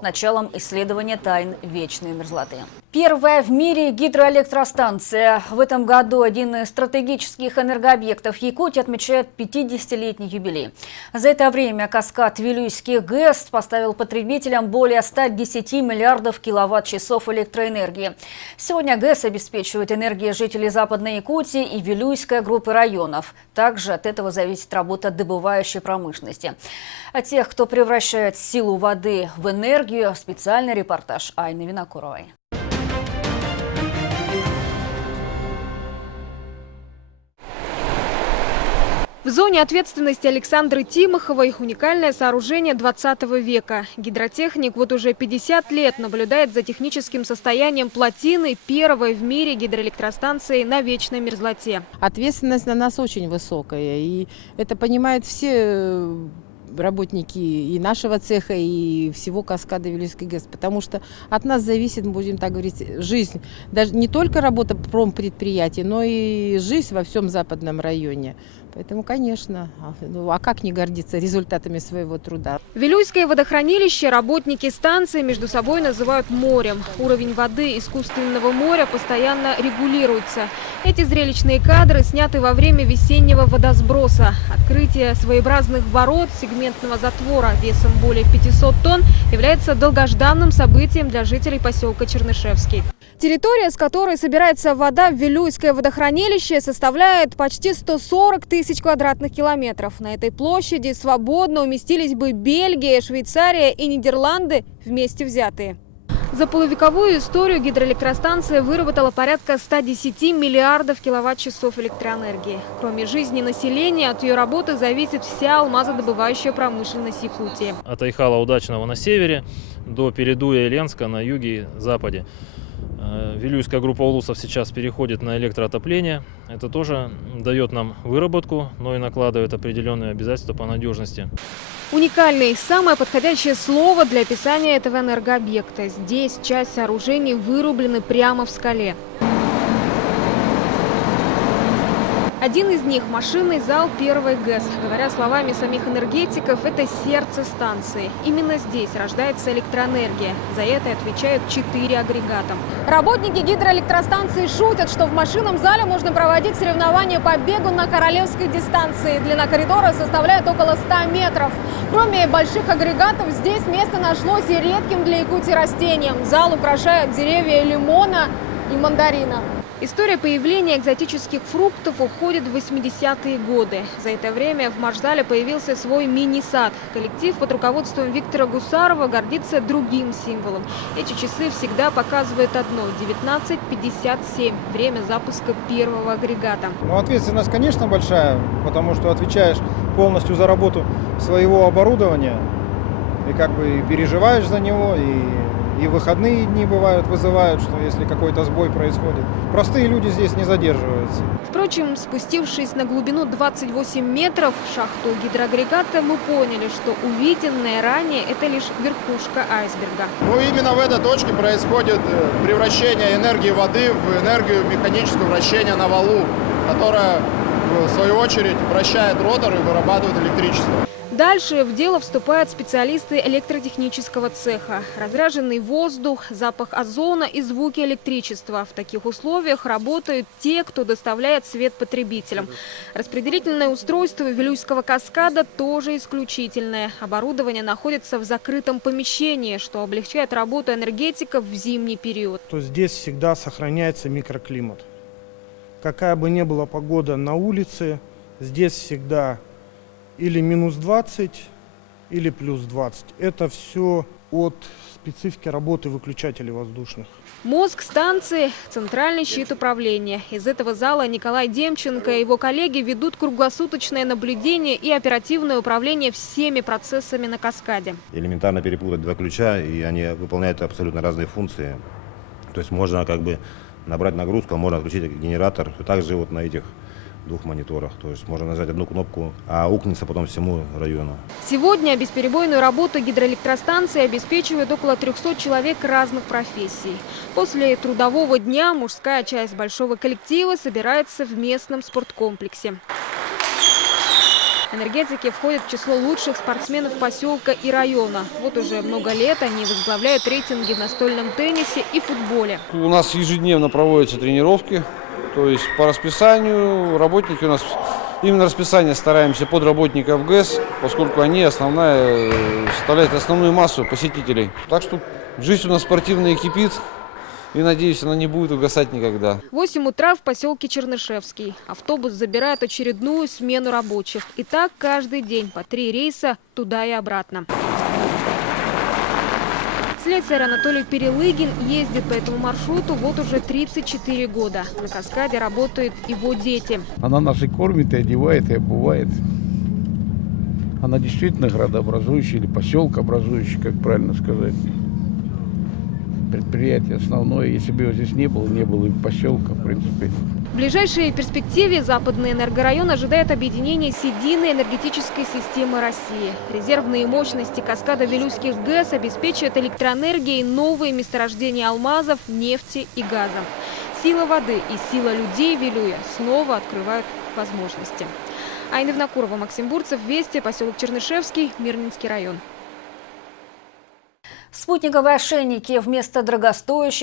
началом исследования тайн вечной мерзлоты. Первая в мире гидроэлектростанция. В этом году один из стратегических энергообъектов Якутии отмечает 50-летний юбилей. За это время каскад Вилюйский ГЭС поставил потребителям более 110 миллиардов киловатт-часов электроэнергии. Сегодня ГЭС обеспечивает энергией жителей Западной Якутии и Вилюйской группы районов. Также от этого зависит работа добывающей промышленности. А тех, кто превращает силу воды в энергию, специальный репортаж Айны Винокуровой. В зоне ответственности Александры Тимоховой уникальное сооружение 20 века. Гидротехник вот уже 50 лет наблюдает за техническим состоянием плотины первой в мире гидроэлектростанции на вечной мерзлоте. Ответственность на нас очень высокая, и это понимают все работники и нашего цеха, и всего каскада Вилюйский ГЭС, потому что от нас зависит, будем так говорить, жизнь. Даже не только работа промпредприятий, но и жизнь во всем западном районе. Поэтому, конечно, а как не гордиться результатами своего труда? Вилюйское водохранилище работники станции между собой называют морем. Уровень воды искусственного моря постоянно регулируется. Эти зрелищные кадры сняты во время весеннего водосброса. Открытие своеобразных ворот сегментного затвора весом более 500 тонн является долгожданным событием для жителей поселка Чернышевский. Территория, с которой собирается вода в Вилюйское водохранилище, составляет почти 140 тысяч квадратных километров. На этой площади свободно уместились бы Бельгия, Швейцария и Нидерланды вместе взятые. За полувековую историю гидроэлектростанция выработала порядка 110 миллиардов киловатт-часов электроэнергии. Кроме жизни населения, от ее работы зависит вся алмазодобывающая промышленность Якутии. От Айхала Удачного на севере до Передуя и Ленска на юге и западе. Вилюйская группа улусов сейчас переходит на электроотопление. Это тоже дает нам выработку, но и накладывает определенные обязательства по надежности. Уникальный – самое подходящее слово для описания этого энергообъекта. Здесь часть сооружений вырублены прямо в скале. Один из них – машинный зал первой ГЭС. Говоря словами самих энергетиков, это сердце станции. Именно здесь рождается электроэнергия. За это отвечают 4 агрегата. Работники гидроэлектростанции шутят, что в машинном зале можно проводить соревнования по бегу на королевской дистанции. Длина коридора составляет около 100 метров. Кроме больших агрегатов, здесь место нашлось и редким для Якутии растениям. Зал украшают деревья лимона и мандарина. История появления экзотических фруктов уходит в 80-е годы. За это время в Машзале появился свой мини-сад. Коллектив под руководством Виктора Гусарова гордится другим символом. Эти часы всегда показывают одно – 19:57, время запуска первого агрегата. Ответственность, конечно, большая, потому что отвечаешь полностью за работу своего оборудования и как бы переживаешь за него, и выходные дни бывают, вызывают, что если какой-то сбой происходит. Простые люди здесь не задерживаются. Впрочем, спустившись на глубину 28 метров в шахту гидроагрегата, мы поняли, что увиденное ранее – это лишь верхушка айсберга. Именно в этой точке происходит превращение энергии воды в энергию механического вращения на валу, которая, в свою очередь, вращает ротор и вырабатывает электричество. Дальше в дело вступают специалисты электротехнического цеха. Разряженный воздух, запах озона и звуки электричества. В таких условиях работают те, кто доставляет свет потребителям. Распределительное устройство Вилюйского каскада тоже исключительное. Оборудование находится в закрытом помещении, что облегчает работу энергетиков в зимний период. Здесь всегда сохраняется микроклимат. Какая бы ни была погода на улице, здесь всегда или минус 20, или плюс 20. Это все от специфики работы выключателей воздушных. Мозг станции – центральный щит управления. Из этого зала Николай Демченко и его коллеги ведут круглосуточное наблюдение и оперативное управление всеми процессами на каскаде. Элементарно перепутать два ключа, и они выполняют абсолютно разные функции. То есть можно как бы набрать нагрузку, а можно отключить генератор. Также вот на этих двух мониторах. То есть можно нажать одну кнопку, а укнется потом всему району. Сегодня бесперебойную работу гидроэлектростанции обеспечивают около 300 человек разных профессий. После трудового дня мужская часть большого коллектива собирается в местном спорткомплексе. Энергетики входят в число лучших спортсменов поселка и района. Вот уже много лет они возглавляют рейтинги в настольном теннисе и футболе. У нас ежедневно проводятся тренировки, то есть по расписанию работники у нас, именно расписание стараемся под работников ГЭС, поскольку они составляют основную массу посетителей. Так что жизнь у нас спортивная кипит. И, надеюсь, она не будет угасать никогда. 8 утра в поселке Чернышевский. Автобус забирает очередную смену рабочих. И так каждый день по 3 рейса туда и обратно. Слесарь Анатолий Перелыгин ездит по этому маршруту вот уже 34 года. На каскаде работают его дети. Она нас и кормит, и одевает, и обувает. Она действительно градообразующая или поселкообразующая, как правильно сказать. Предприятие основное, если бы его здесь не было и поселка, в принципе. В ближайшей перспективе Западный энергорайон ожидает объединения с единой энергетической системой России. Резервные мощности каскада Вилюйских ГЭС обеспечат электроэнергией новые месторождения алмазов, нефти и газа. Сила воды и сила людей Вилюя снова открывают возможности. Айна Винокурова, Максим Бурцев, Вести, поселок Чернышевский, Мирнинский район. Спутниковые ошейники вместо дорогостоящих